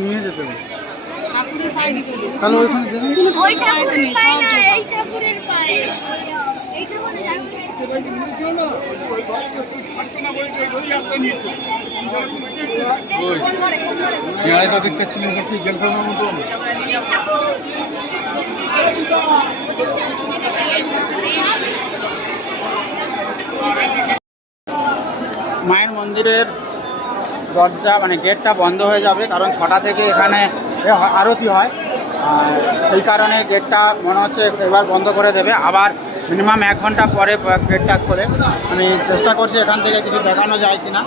নিয়ে যেতে হবে। ঠাকুরের পায়ে দিতে হবে তাহলে ওইখানে দেবেন ওই ঠাকুরের পায়ে না এই ঠাকুরের পায়ে এই ঠাকুরের চেহারাটা দেখতে সব কি জলফাইয়ের মতো? মায়ের মন্দিরের দরজা মানে গেটটা বন্ধ হয়ে যাবে, কারণ ছটা থেকে এখানে আরতি হয়। সেই কারণে গেটটা মনে হচ্ছে এবার বন্ধ করে দেবে। আবার মিনিমাম এক ঘণ্টা পরে ব- করে। আমি চেষ্টা করছি এখান থেকে কিছু দেখানো যায় কিনা।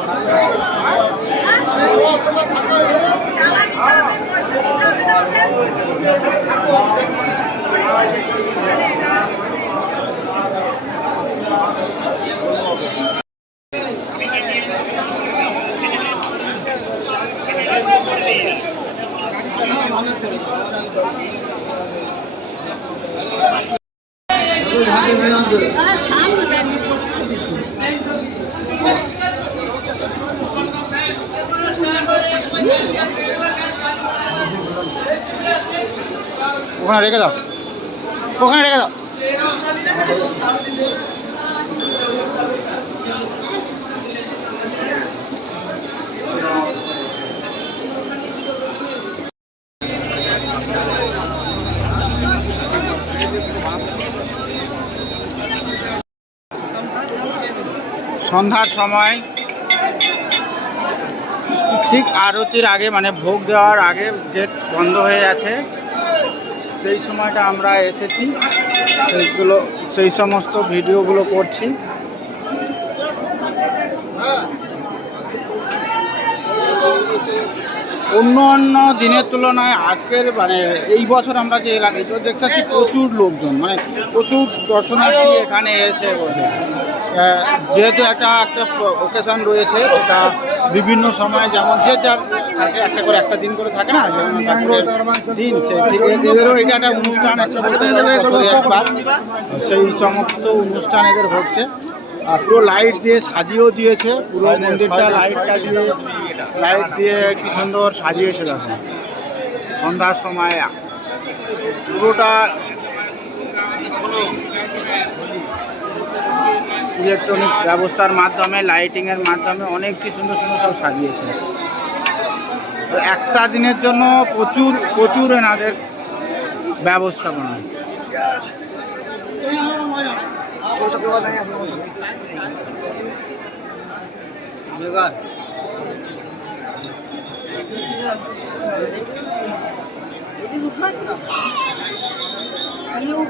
ওখানে রেখে দাও। ওখানে রেখে দাও। সন্ধ্যার সময়। ঠিক আরতির আগে মানে ভোগ দেওয়ার আগে গেট বন্ধ হয়ে আছে সেই সময়টা আমরা এসেছি। সেইগুলো, সেই সমস্ত ভিডিওগুলো করছি। অন্য অন্য দিনের তুলনায় আজকের মানে এই বছর আমরা যে এলাকায় তো দেখতে প্রচুর লোকজন মানে প্রচুর দর্শনার্থী এখানে এসে বসেছে যেহেতু একটা একটা ওকেশন রয়েছে, ওটা বিভিন্ন সময় যেমন যে যার থাকে, একটা করে একটা দিন করে থাকে না, যেমন দিন এদেরও এটা একটা অনুষ্ঠান, একটা সেই সমস্ত অনুষ্ঠান এদের হচ্ছে। পুরো লাইট দিয়ে সাজিয়েও দিয়েছে। পুরো মন্দিরটা লাইটটা দিয়ে লাইট দিয়ে কি সুন্দর সাজিয়েছে দেখো। সন্ধ্যার সময় পুরোটা ইলেকট্রনিক্স ব্যবস্থার মাধ্যমে লাইটিংয়ের মাধ্যমে অনেক কি সুন্দর সুন্দর সব সাজিয়েছে। একটা দিনের জন্য প্রচুর প্রচুর এনাদের ব্যবস্থাপনা। कोई शुक्रवार नहीं है हेलो